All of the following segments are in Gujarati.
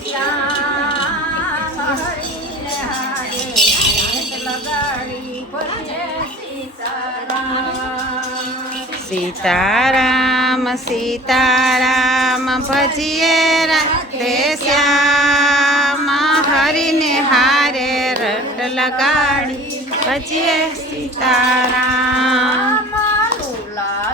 શ્યામ હરીને હારે લગાડી ભજે સીતારામ સીતારામ સીતારામ ભજીએ રાતે શ્યામ હરીને હારે રટ લગાડી ભજીએ સીતારામ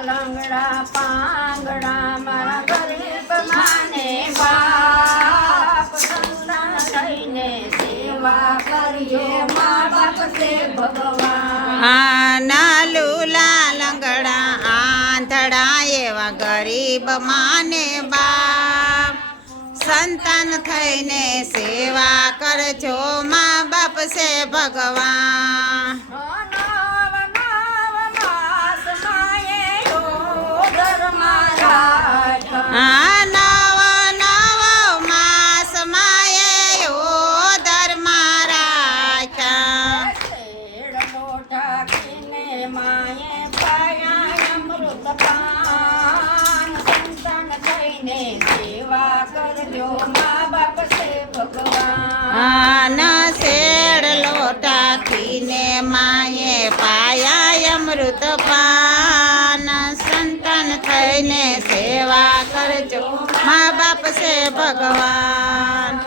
લંગડા પાંગડા મારા ગરીબ માને બાપ સંતાન થઈને સેવા કરીએ મા બાપ છે ભગવાન નાલુલા લંગડા આંધળા એવા ગરીબ માને બાપ સંતાન થઈને સેવા કરજો મા બાપ છે ભગવાન શેડ લોટા ખીને માએ પાયા અમૃત પાન સંતાન થઈને સેવા કરજો મા બાપ છે ભગવાન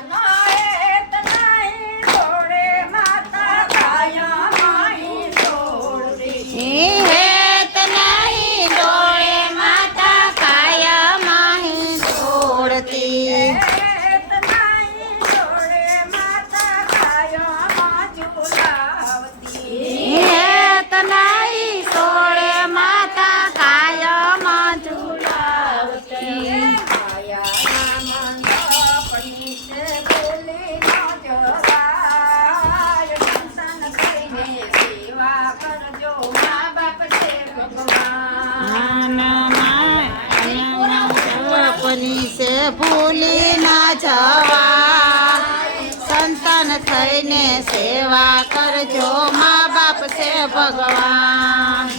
से भूली ना जवा संतान थईने सेवा करजो माँ बाप से भगवान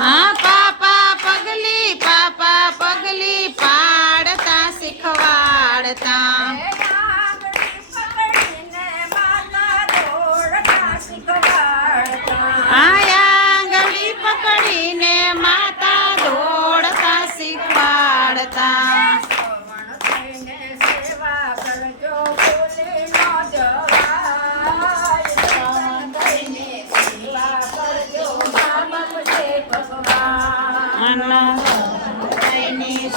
हाँ पापा पगली पाड़ता शिखवाड़ता પકડીને માતા દોડતા શીખવાડતા સેવા કરજો ભૂલી ન જવાય સેવા કરજો મા બાપ છે ભગવાન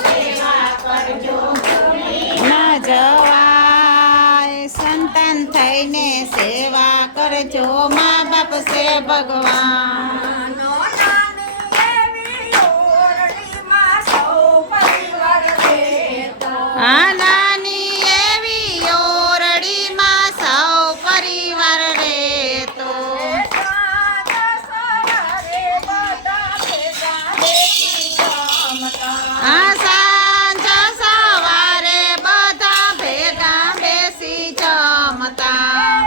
સેવા કરજો ભૂલી ન જવાય સંતાન થઈને સેવા કરજો મા બાપ છે ભગવાન નાની એવી ઓરડીમાં સૌ પરિવાર રહેતો સાંજ સવારે બધા ભેગા બેસી જમતા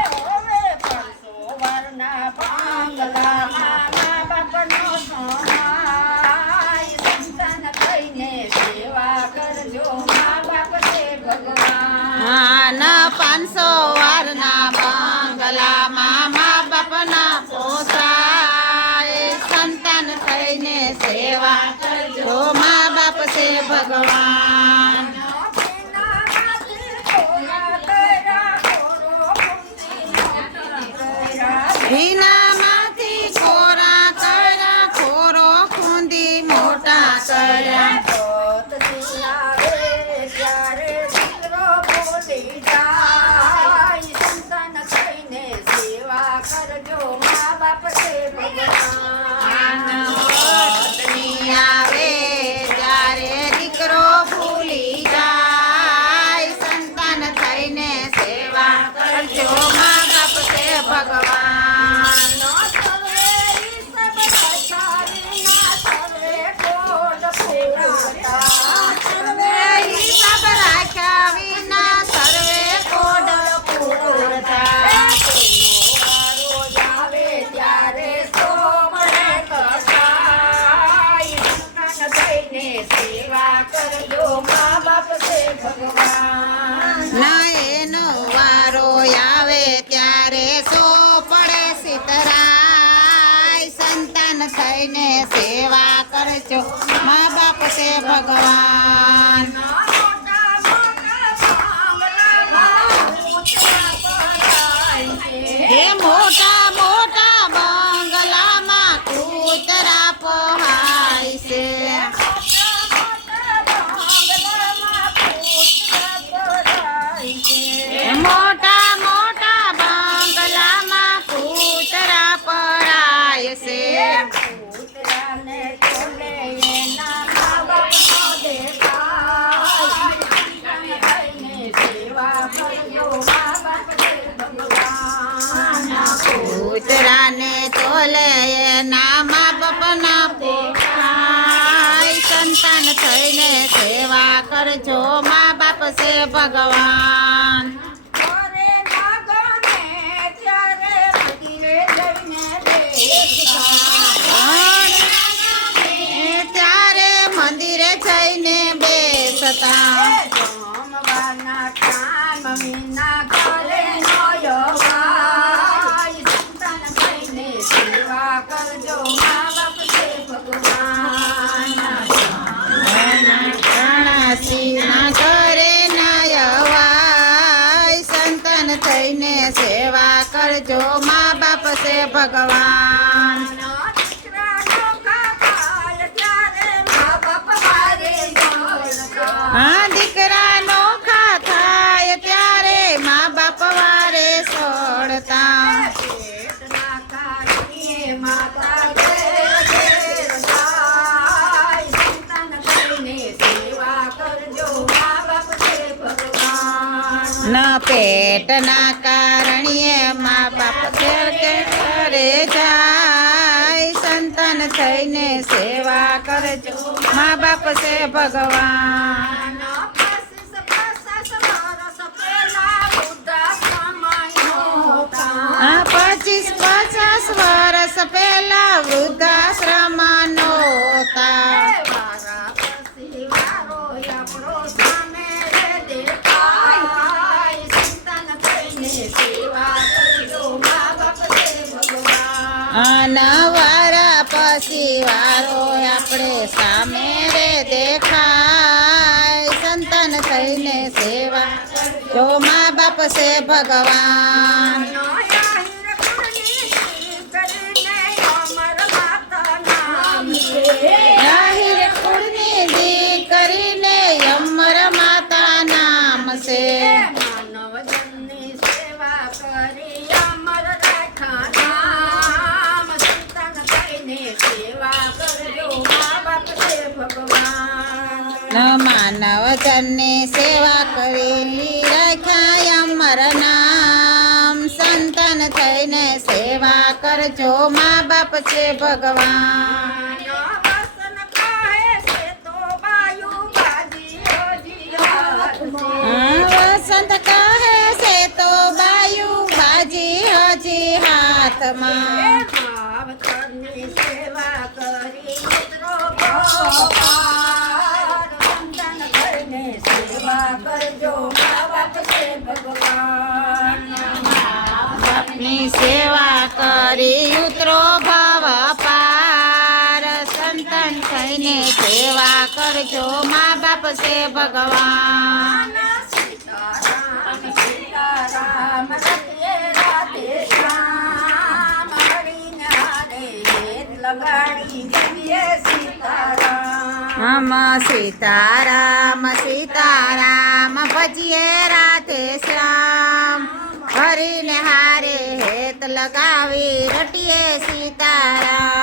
ના 500 વારના બંગલામાં મા બાપના પોસાય સંતાન થઈને સેવા કરજો મા બાપ છે ભગવાન ભીનામાંથી ખોરા કર્યા ખોરો ખૂંદી મોટા કર્યા આવે ત્યારે દીકરો ભૂલ ભગવાન ના એનો વારો આવે ત્યારે સો પડે સીતરાય સંતાન થઈને સેવા કરજો મા બાપ છે ભગવાન હે મોટા મોટા બંગલામાં કૂતરા પહાય છે મોટા મોટા બંગલામાં કૂતરા પરાય છે કૂતરાને તોલે એના મા બાપના પોખાય સંતાન થઈને સેવા કરજો મા બાપ છે ભગવાન ત્યારે મંદિરે જઈને બેસતા ના કરે નાયવાય સંતાન થઈને સેવા કરજો મા બાપ છે ભગવાન હા દીકરા નોખા થાય ત્યારે મા બાપ વારે છોડતા ન પેટના કારણીએ મા બાપ ઘેર ઘરે જાય સંતાન થઈને સેવા કરજો મા બાપ છે ભગવાન આ 25-50 વર્ષ પહેલા વૃદ્ધાશ્રમમાં નહોતા નવારા પછી વારો આપણે સામે રે દેખાય સંતાન થઈને સેવા જો મા બાપ છે ભગવાન જાહેર કુળની દીકરીને અમર માતા નામ છે માનવ જનની સેવા કરી રાખ્યા અમર નામ સંતાન થઈને સેવા કરજો મા બાપ છે ભગવાન વસંત કહે છે તો બાયુ બાજી હજી હાથમાં બાપની સેવા કરી ઉતરો ભવ પાર સંતાન થઈને સેવા કરજો મા બાપ છે ભગવાન સીતારામ સીતારામ ભજીએ રાધે શ્યામ હરીને હારે હેત લગાવી રટીએ સીતારામ